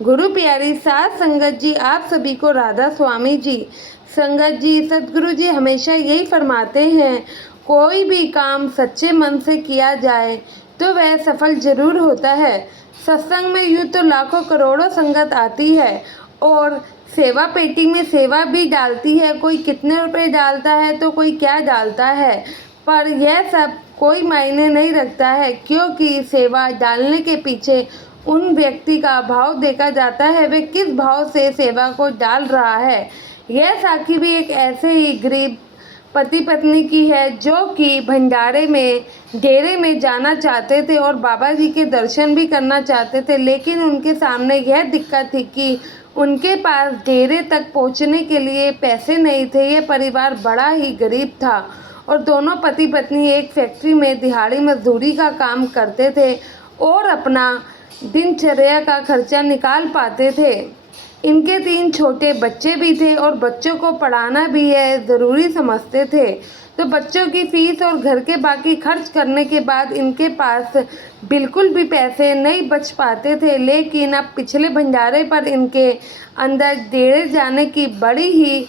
गुरु प्यारी साध संगत जी, आप सभी को राधा स्वामी जी। संगत जी, सदगुरु जी हमेशा यही फरमाते हैं, कोई भी काम सच्चे मन से किया जाए तो वह सफल जरूर होता है। सत्संग में यूँ तो लाखों करोड़ों संगत आती है और सेवा पेटी में सेवा भी डालती है। कोई कितने रुपए डालता है तो कोई क्या डालता है, पर यह सब कोई मायने नहीं रखता है, क्योंकि सेवा डालने के पीछे उन व्यक्ति का भाव देखा जाता है, वे किस भाव से सेवा को डाल रहा है। यह साखी भी एक ऐसे ही गरीब पति पत्नी की है जो कि भंडारे में डेरे में जाना चाहते थे और बाबा जी के दर्शन भी करना चाहते थे, लेकिन उनके सामने यह दिक्कत थी कि उनके पास डेरे तक पहुंचने के लिए पैसे नहीं थे। यह परिवार बड़ा ही गरीब था और दोनों पति पत्नी एक फैक्ट्री में दिहाड़ी मजदूरी का काम करते थे और अपना दिनचर्या का खर्चा निकाल पाते थे। इनके 3 छोटे बच्चे भी थे और बच्चों को पढ़ाना भी है ज़रूरी समझते थे, तो बच्चों की फीस और घर के बाकी खर्च करने के बाद इनके पास बिल्कुल भी पैसे नहीं बच पाते थे। लेकिन अब पिछले भंडारे पर इनके अंदर डेरे जाने की बड़ी ही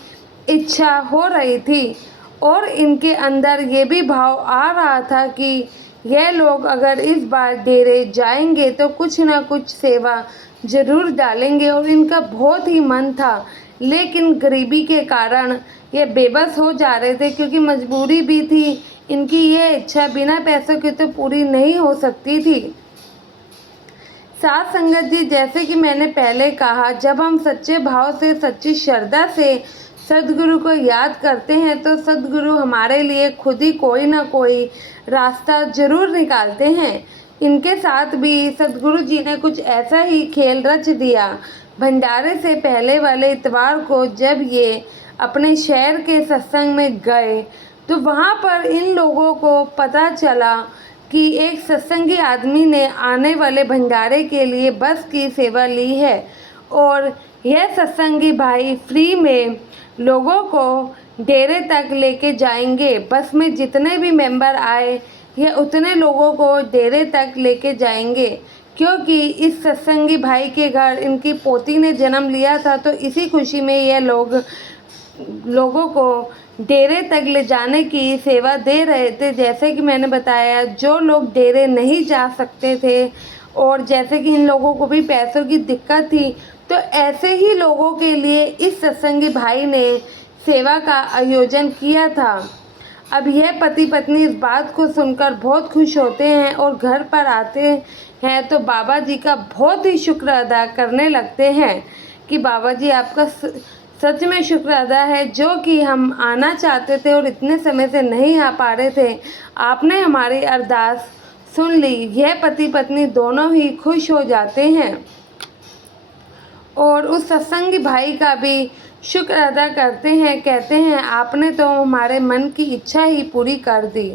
इच्छा हो रही थी और इनके अंदर ये भी भाव आ रहा था कि यह लोग अगर इस बार डेरे जाएंगे तो कुछ ना कुछ सेवा ज़रूर डालेंगे और इनका बहुत ही मन था, लेकिन गरीबी के कारण ये बेबस हो जा रहे थे, क्योंकि मजबूरी भी थी। इनकी यह इच्छा बिना पैसों के तो पूरी नहीं हो सकती थी। साथ संगत जी, जैसे कि मैंने पहले कहा, जब हम सच्चे भाव से सच्ची श्रद्धा से सदगुरु को याद करते हैं तो सदगुरु हमारे लिए खुद ही कोई ना कोई रास्ता ज़रूर निकालते हैं। इनके साथ भी सदगुरु जी ने कुछ ऐसा ही खेल रच दिया। भंडारे से पहले वाले इतवार को जब ये अपने शहर के सत्संग में गए तो वहाँ पर इन लोगों को पता चला कि एक सत्संगी आदमी ने आने वाले भंडारे के लिए बस की सेवा ली है और यह सत्संगी भाई फ्री में लोगों को डेरे तक लेके जाएंगे। बस में जितने भी मेंबर आए ये उतने लोगों को डेरे तक लेके जाएंगे, क्योंकि इस सत्संगी भाई के घर इनकी पोती ने जन्म लिया था, तो इसी खुशी में ये लोगों को डेरे तक ले जाने की सेवा दे रहे थे। जैसे कि मैंने बताया, जो लोग डेरे नहीं जा सकते थे और जैसे कि इन लोगों को भी पैसों की दिक्कत थी, तो ऐसे ही लोगों के लिए इस सत्संगी भाई ने सेवा का आयोजन किया था। अब यह पति पत्नी इस बात को सुनकर बहुत खुश होते हैं और घर पर आते हैं तो बाबा जी का बहुत ही शुक्र अदा करने लगते हैं कि बाबा जी आपका सच में शुक्र अदा है, जो कि हम आना चाहते थे और इतने समय से नहीं आ पा रहे थे, आपने हमारी अरदास सुन ली। यह पति पत्नी दोनों ही खुश हो जाते हैं और उस सत्संगी भाई का भी शुक्र अदा करते हैं। कहते हैं, आपने तो हमारे मन की इच्छा ही पूरी कर दी।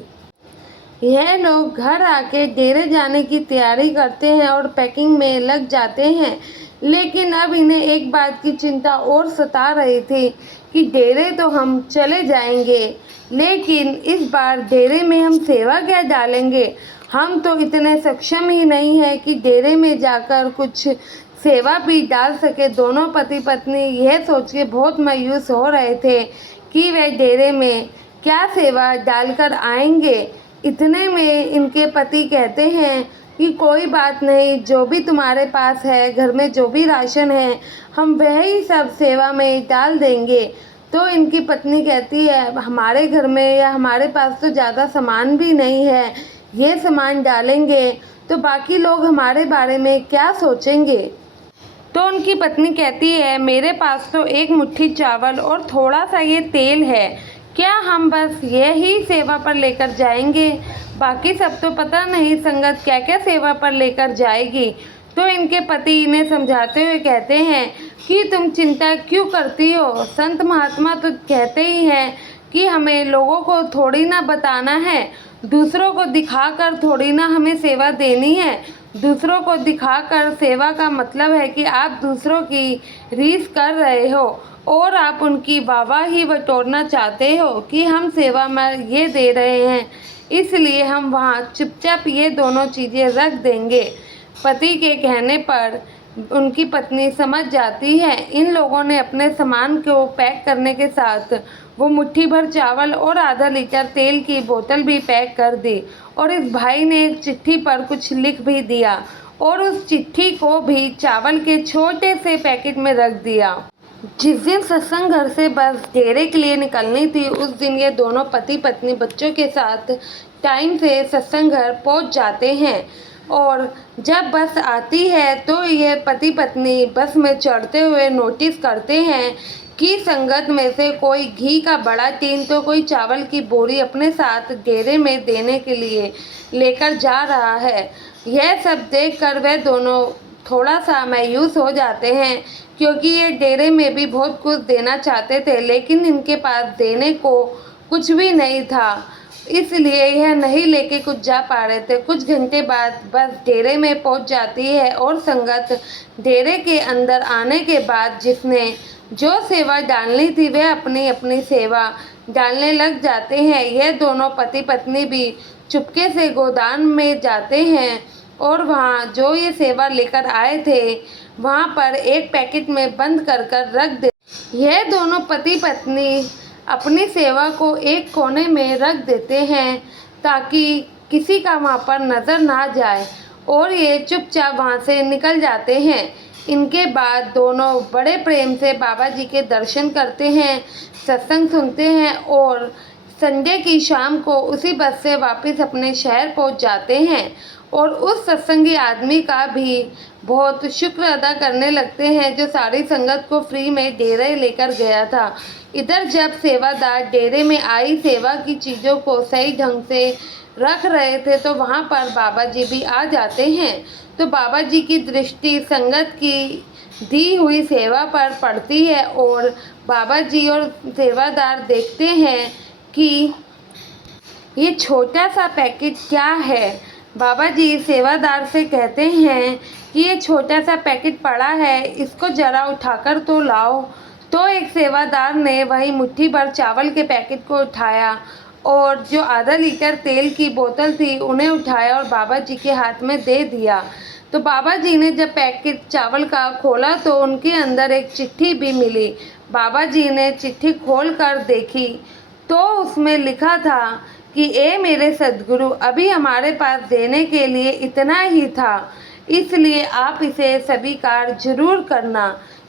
यह लोग घर आके डेरे जाने की तैयारी करते हैं और पैकिंग में लग जाते हैं, लेकिन अब इन्हें एक बात की चिंता और सता रही थी कि डेरे तो हम चले जाएंगे, लेकिन इस बार डेरे में हम सेवा क्या डालेंगे। हम तो इतने सक्षम ही नहीं हैं कि डेरे में जाकर कुछ सेवा भी डाल सके। दोनों पति पत्नी यह सोच के बहुत मायूस हो रहे थे कि वे डेरे में क्या सेवा डालकर आएंगे। इतने में इनके पति कहते हैं कि कोई बात नहीं, जो भी तुम्हारे पास है, घर में जो भी राशन है, हम वह ही सब सेवा में डाल देंगे। तो इनकी पत्नी कहती है, हमारे घर में या हमारे पास तो ज़्यादा सामान भी नहीं है, ये सामान डालेंगे तो बाकी लोग हमारे बारे में क्या सोचेंगे। तो उनकी पत्नी कहती है, मेरे पास तो एक मुट्ठी चावल और थोड़ा सा ये तेल है, क्या हम बस यही सेवा पर लेकर जाएंगे, बाकी सब तो पता नहीं संगत क्या क्या सेवा पर लेकर जाएगी। तो इनके पति इन्हें समझाते हुए कहते हैं कि तुम चिंता क्यों करती हो, संत महात्मा तो कहते ही हैं कि हमें लोगों को थोड़ी ना बताना है, दूसरों को दिखाकर थोड़ी ना हमें सेवा देनी है। दूसरों को दिखाकर सेवा का मतलब है कि आप दूसरों की रीस कर रहे हो और आप उनकी वाहवाही बटोरना चाहते हो कि हम सेवा में ये दे रहे हैं, इसलिए हम वहाँ चुपचाप ये दोनों चीज़ें रख देंगे। पति के कहने पर उनकी पत्नी समझ जाती है। इन लोगों ने अपने सामान को पैक करने के साथ वो मुट्ठी भर चावल और आधा लीटर तेल की बोतल भी पैक कर दी और इस भाई ने एक चिट्ठी पर कुछ लिख भी दिया और उस चिट्ठी को भी चावल के छोटे से पैकेट में रख दिया। जिस दिन सत्संग घर से बस डेरे के लिए निकलनी थी, उस दिन ये दोनों पति पत्नी बच्चों के साथ टाइम से सत्संग घर पहुंच जाते हैं। और जब बस आती है तो ये पति पत्नी बस में चढ़ते हुए नोटिस करते हैं कि संगत में से कोई घी का बड़ा टीन तो कोई चावल की बोरी अपने साथ डेरे में देने के लिए लेकर जा रहा है। यह सब देखकर वे दोनों थोड़ा सा मायूस हो जाते हैं, क्योंकि ये डेरे में भी बहुत कुछ देना चाहते थे, लेकिन इनके पास देने को कुछ भी नहीं था, इसलिए यह नहीं लेके कुछ जा पा रहे थे। कुछ घंटे बाद बस डेरे में पहुंच जाती है और संगत डेरे के अंदर आने के बाद जिसने जो सेवा डालनी थी वह अपनी अपनी सेवा डालने लग जाते हैं। यह दोनों पति पत्नी भी चुपके से गोदान में जाते हैं और वहाँ जो ये सेवा लेकर आए थे वहाँ पर एक पैकेट में बंद कर कर रख दे। यह दोनों पति पत्नी अपनी सेवा को एक कोने में रख देते हैं ताकि किसी का वहाँ पर नज़र ना जाए और ये चुपचाप वहाँ से निकल जाते हैं। इनके बाद दोनों बड़े प्रेम से बाबा जी के दर्शन करते हैं, सत्संग सुनते हैं और संडे की शाम को उसी बस से वापस अपने शहर पहुंच जाते हैं और उस सत्संगी आदमी का भी बहुत शुक्र अदा करने लगते हैं जो सारी संगत को फ्री में डेरे लेकर गया था। इधर जब सेवादार डेरे में आई सेवा की चीज़ों को सही ढंग से रख रहे थे तो वहाँ पर बाबा जी भी आ जाते हैं। तो बाबा जी की दृष्टि संगत की दी हुई सेवा पर पड़ती है और बाबा जी और सेवादार देखते हैं कि ये छोटा सा पैकेट क्या है। बाबा जी सेवादार से कहते हैं कि ये छोटा सा पैकेट पड़ा है, इसको ज़रा उठाकर तो लाओ। तो एक सेवादार ने वही मुट्ठी भर चावल के पैकेट को उठाया और जो आधा लीटर तेल की बोतल थी उन्हें उठाया और बाबा जी के हाथ में दे दिया। तो बाबा जी ने जब पैकेट चावल का खोला तो उनके अंदर एक चिट्ठी भी मिली। बाबा जी ने चिट्ठी खोल कर देखी तो उसमें लिखा था कि ए मेरे सद्गुरु, अभी हमारे पास देने के लिए इतना ही था, इसलिए आप इसे स्वीकार जरूर करना।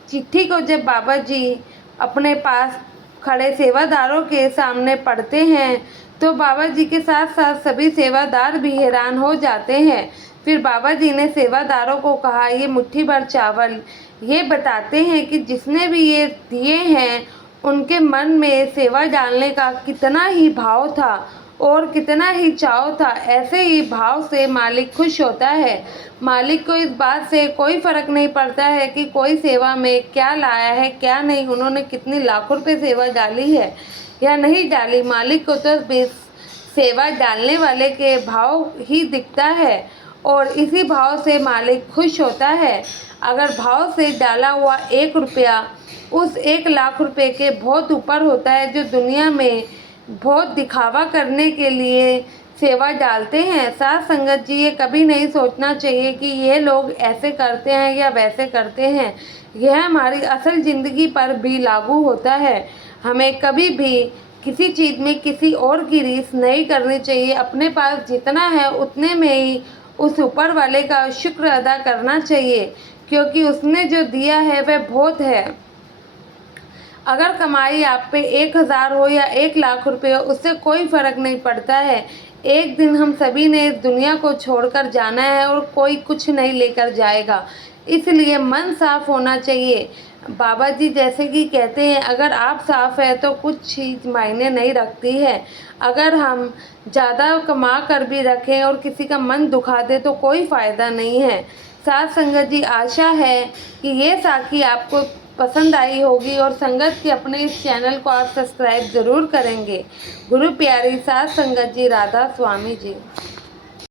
चिट्ठी को जब बाबा जी अपने पास खड़े सेवादारों के सामने पढ़ते हैं तो बाबा जी के साथ साथ सभी सेवादार भी हैरान हो जाते हैं। फिर बाबा जी ने सेवादारों को कहा, ये मुट्ठी भर चावल ये बताते हैं कि जिसने भी ये दिए हैं उनके मन में सेवा डालने का कितना ही भाव था और कितना ही चाव था। ऐसे ही भाव से मालिक खुश होता है। मालिक को इस बात से कोई फ़र्क नहीं पड़ता है कि कोई सेवा में क्या लाया है क्या नहीं, उन्होंने कितनी लाखों रुपए सेवा डाली है या नहीं डाली। मालिक को तो बस सेवा डालने वाले के भाव ही दिखता है और इसी भाव से मालिक खुश होता है। अगर भाव से डाला हुआ 1 रुपया उस 1 लाख रुपए के बहुत ऊपर होता है, जो दुनिया में बहुत दिखावा करने के लिए सेवा डालते हैं। साथ संगत जी, ये कभी नहीं सोचना चाहिए कि ये लोग ऐसे करते हैं या वैसे करते हैं। यह हमारी असल ज़िंदगी पर भी लागू होता है। हमें कभी भी किसी चीज़ में किसी और की रीस नहीं करनी चाहिए। अपने पास जितना है उतने में ही उस ऊपर वाले का शुक्र अदा करना चाहिए, क्योंकि उसने जो दिया है वह बहुत है। अगर कमाई आप पे 1000 हो या 1 लाख रुपए हो, उससे कोई फ़र्क नहीं पड़ता है। एक दिन हम सभी ने इस दुनिया को छोड़कर जाना है और कोई कुछ नहीं लेकर जाएगा, इसलिए मन साफ होना चाहिए। बाबा जी जैसे कि कहते हैं, अगर आप साफ है तो कुछ चीज़ मायने नहीं रखती है। अगर हम ज़्यादा कमा कर भी रखें और किसी का मन दुखा दे तो कोई फ़ायदा नहीं है। साथ संगत जी, आशा है कि ये साखी आपको पसंद आई होगी और संगत के अपने इस चैनल को आप सब्सक्राइब ज़रूर करेंगे। गुरु प्यारी साथ संगत जी, राधा स्वामी जी।